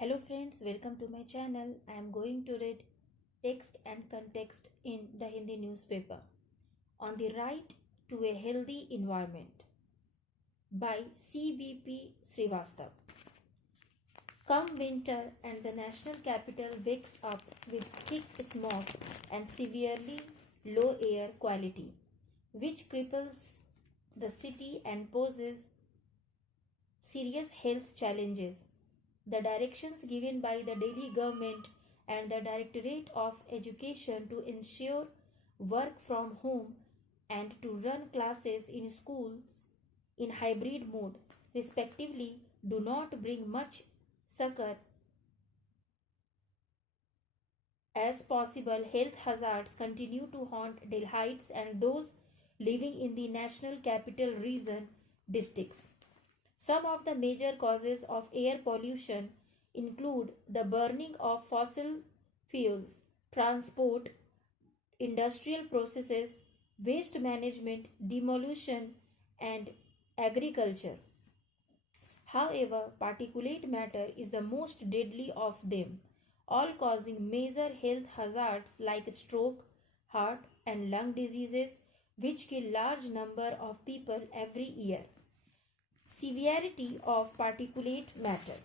Hello friends, welcome to my channel. I am going to read text and context in the Hindi newspaper on the right to a healthy environment by CBP Srivastav. Come winter and the national capital wakes up with thick smog and severely low air quality, which cripples the city and poses serious health challenges. The directions given by the Delhi government and the Directorate of Education to ensure work from home and to run classes in schools in hybrid mode, respectively, do not bring much succor as possible health hazards continue to haunt Delhiites and those living in the national capital region districts. Some of the major causes of air pollution include the burning of fossil fuels, transport, industrial processes, waste management, demolition, and agriculture. However, particulate matter is the most deadly of them, all causing major health hazards like stroke, heart, and lung diseases, which kill large number of people every year. Severity of particulate matter.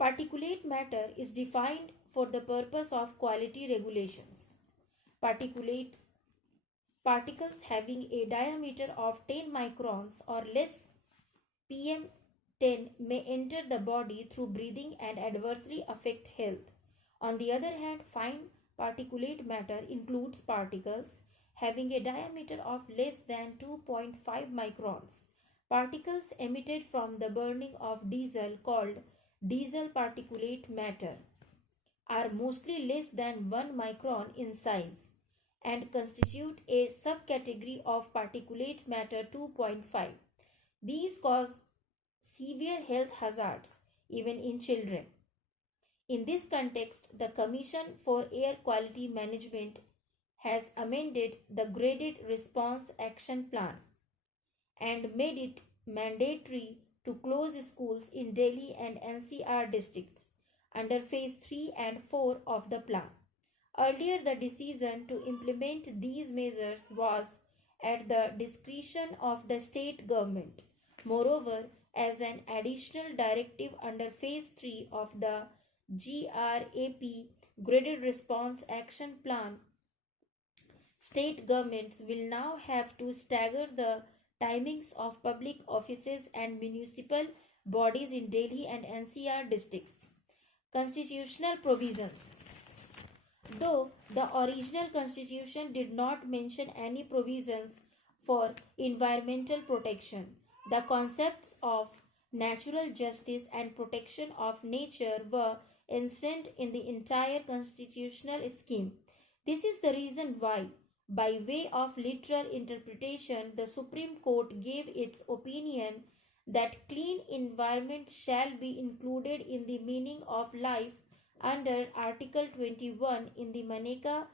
Particulate matter is defined for the purpose of quality regulations. Particles having a diameter of 10 microns or less PM10 may enter the body through breathing and adversely affect health. On the other hand, fine particulate matter includes particles having a diameter of less than 2.5 microns. Particles emitted from the burning of diesel called diesel particulate matter are mostly less than 1 micron in size and constitute a subcategory of particulate matter 2.5. These cause severe health hazards even in children. In this context, the Commission for Air Quality Management has amended the Graded Response Action Plan and made it mandatory to close schools in Delhi and NCR districts under Phase 3 and 4 of the plan. Earlier, the decision to implement these measures was at the discretion of the state government. Moreover, as an additional directive under Phase 3 of the GRAP Graded Response Action Plan, state governments will now have to stagger the timings of public offices and municipal bodies in Delhi and NCR districts. Constitutional provisions. Though the original constitution did not mention any provisions for environmental protection, the concepts of natural justice and protection of nature were enshrined in the entire constitutional scheme. This is the reason why, by way of literal interpretation, the Supreme Court gave its opinion that clean environment shall be included in the meaning of life under Article 21 in the Maneka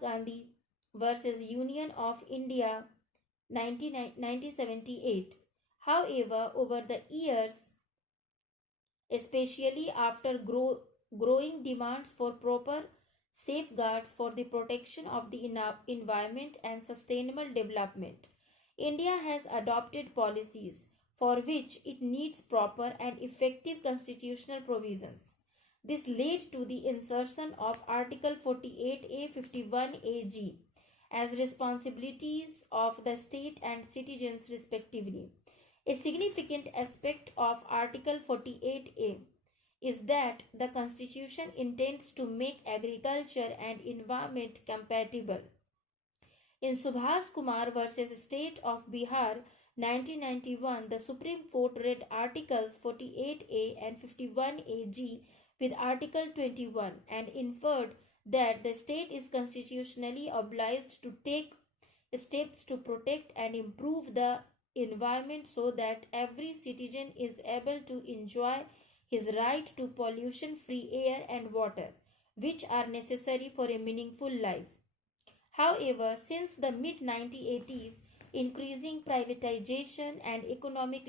Gandhi versus Union of India 1978. However, over the years, especially after growing demands for proper safeguards for the protection of the environment and sustainable development, India has adopted policies for which it needs proper and effective constitutional provisions. This led to the insertion of Article 48A 51AG as responsibilities of the state and citizens respectively. A significant aspect of Article 48A is that the Constitution intends to make agriculture and environment compatible. In Subhas Kumar versus State of Bihar 1991, the Supreme Court read Articles 48A and 51AG with Article 21 and inferred that the state is constitutionally obliged to take steps to protect and improve the environment so that every citizen is able to enjoy his right to pollution-free air and water, which are necessary for a meaningful life. However, since the mid-1980s, increasing privatization and economic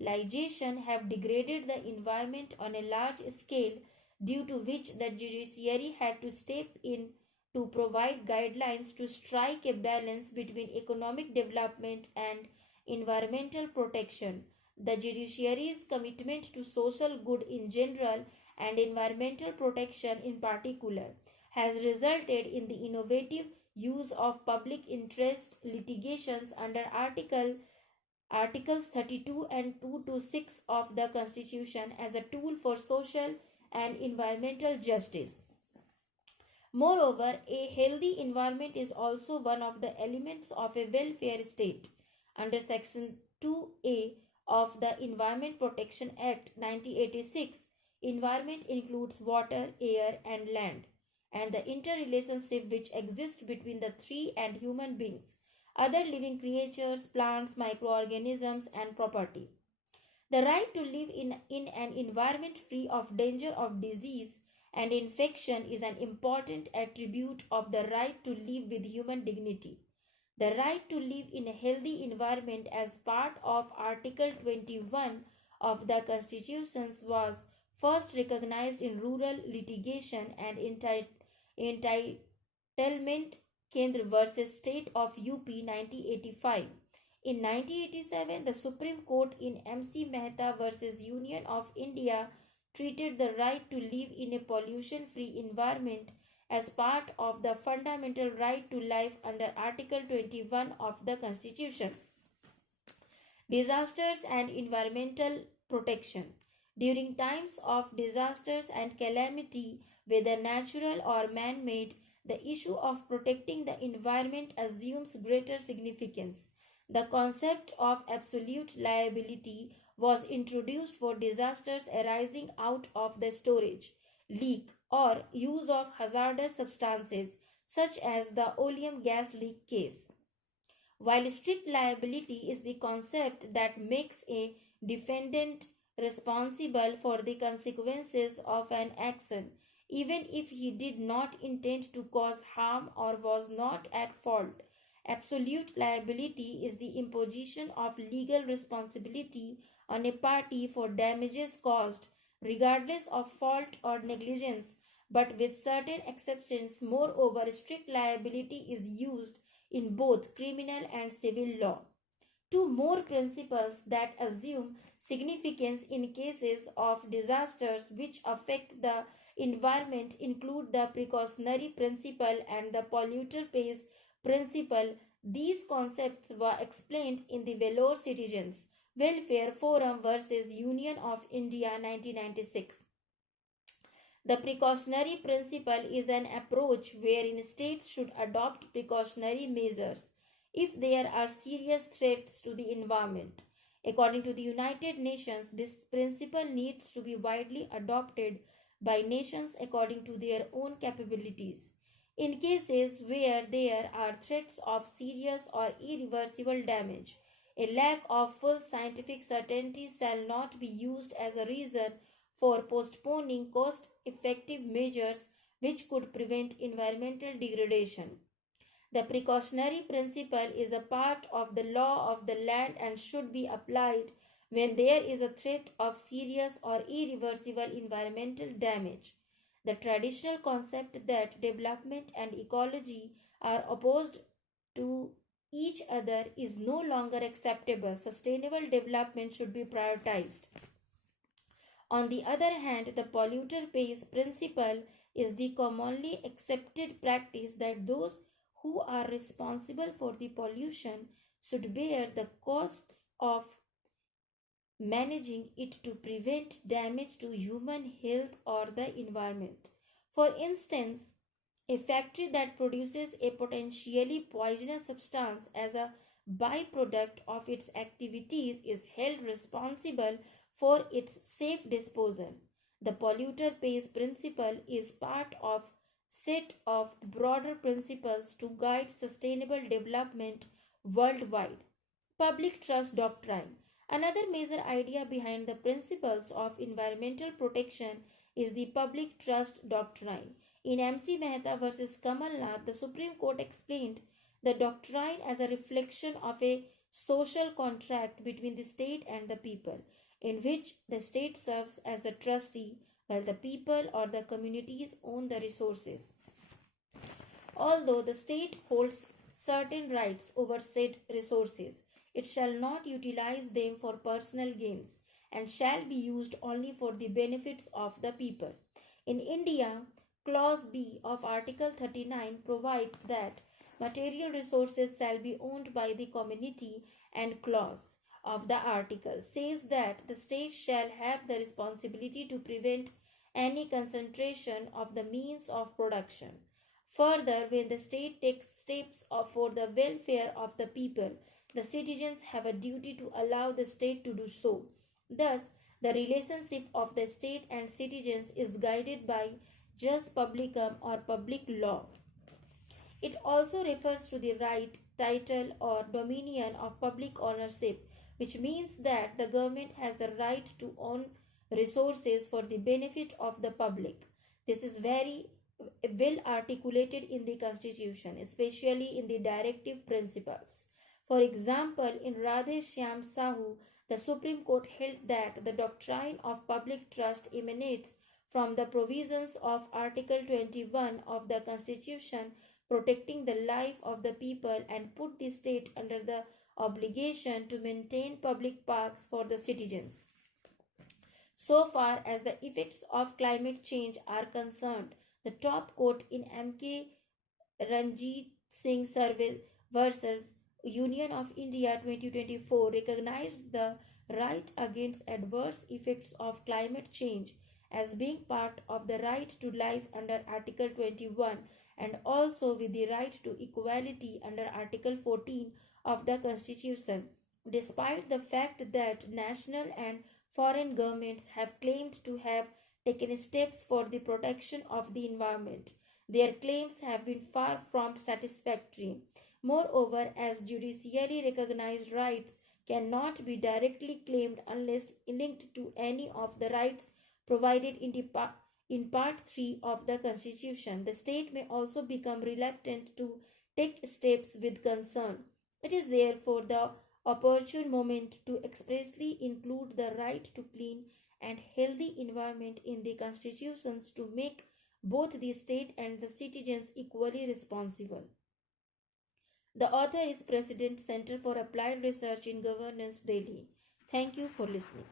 Litigation have degraded the environment on a large scale, due to which the judiciary had to step in to provide guidelines to strike a balance between economic development and environmental protection. The judiciary's commitment to social good in general and environmental protection in particular has resulted in the innovative use of public interest litigations under Articles 32 and 2 to 6 of the Constitution as a tool for social and environmental justice. Moreover, a healthy environment is also one of the elements of a welfare state. Under Section 2A of the Environment Protection Act 1986, environment includes water, air, and land, and the interrelationship which exists between the three and human beings, other living creatures, plants, microorganisms, and property. The right to live in an environment free of danger of disease and infection is an important attribute of the right to live with human dignity. The right to live in a healthy environment as part of Article 21 of the Constitution was first recognized in Rural Litigation and Entitlement Kendra versus State of UP 1985. In 1987, the Supreme Court in MC Mehta versus Union of India treated the right to live in a pollution-free environment as part of the fundamental right to life under Article 21 of the Constitution. Disasters and environmental protection. During times of disasters and calamity, whether natural or man-made, the issue of protecting the environment assumes greater significance. The concept of absolute liability was introduced for disasters arising out of the storage, leak, or use of hazardous substances, such as the oleum gas leak case. While strict liability is the concept that makes a defendant responsible for the consequences of an action, even if he did not intend to cause harm or was not at fault, absolute liability is the imposition of legal responsibility on a party for damages caused, regardless of fault or negligence, but with certain exceptions. Moreover, strict liability is used in both criminal and civil law. Two more principles that assume significance in cases of disasters which affect the environment include the precautionary principle and the polluter pays principle. These concepts were explained in the Velour Citizens Welfare Forum versus Union of India 1996. The precautionary principle is an approach wherein states should adopt precautionary measures if there are serious threats to the environment. According to the United Nations, this principle needs to be widely adopted by nations according to their own capabilities. In cases where there are threats of serious or irreversible damage, a lack of full scientific certainty shall not be used as a reason for postponing cost-effective measures which could prevent environmental degradation. The precautionary principle is a part of the law of the land and should be applied when there is a threat of serious or irreversible environmental damage. The traditional concept that development and ecology are opposed to each other is no longer acceptable. Sustainable development should be prioritized. On the other hand, the polluter pays principle is the commonly accepted practice that those who are responsible for the pollution should bear the costs of managing it to prevent damage to human health or the environment. For instance, a factory that produces a potentially poisonous substance as a byproduct of its activities is held responsible for its safe disposal. The polluter pays principle is part of set of broader principles to guide sustainable development worldwide. Public trust doctrine. Another major idea behind the principles of environmental protection is the public trust doctrine. In MC Mehta versus Kamal Nath, the Supreme Court explained the doctrine as a reflection of a social contract between the state and the people, in which the state serves as the trustee while the people or the communities own the resources. Although the state holds certain rights over said resources, it shall not utilize them for personal gains and shall be used only for the benefits of the people. In India, Clause B of Article 39 provides that material resources shall be owned by the community, and clause of the article says that the state shall have the responsibility to prevent any concentration of the means of production. Further, when the state takes steps for the welfare of the people, the citizens have a duty to allow the state to do so. Thus, the relationship of the state and citizens is guided by jus publicum or public law. It also refers to the right, title, or dominion of public ownership, which means that the government has the right to own resources for the benefit of the public. This is very well articulated in the Constitution, especially in the directive principles. For example, in Radhe Shyam Sahu, the Supreme Court held that the doctrine of public trust emanates from the provisions of Article 21 of the Constitution protecting the life of the people and put the state under the obligation to maintain public parks for the citizens. So far as the effects of climate change are concerned, the top court in M.K. Ranjit Singh Service versus Union of India 2024 recognized the right against adverse effects of climate change as being part of the right to life under Article 21 and also with the right to equality under Article 14 of the Constitution, despite the fact that national and foreign governments have claimed to have taken steps for the protection of the environment. Their claims have been far from satisfactory. Moreover, as judicially recognized rights cannot be directly claimed unless linked to any of the rights provided in Part 3 of the Constitution, the state may also become reluctant to take steps with concern. It is therefore the opportune moment to expressly include the right to clean and healthy environment in the constitutions to make both the state and the citizens equally responsible. The author is President, Center for Applied Research in Governance, Delhi. Thank you for listening.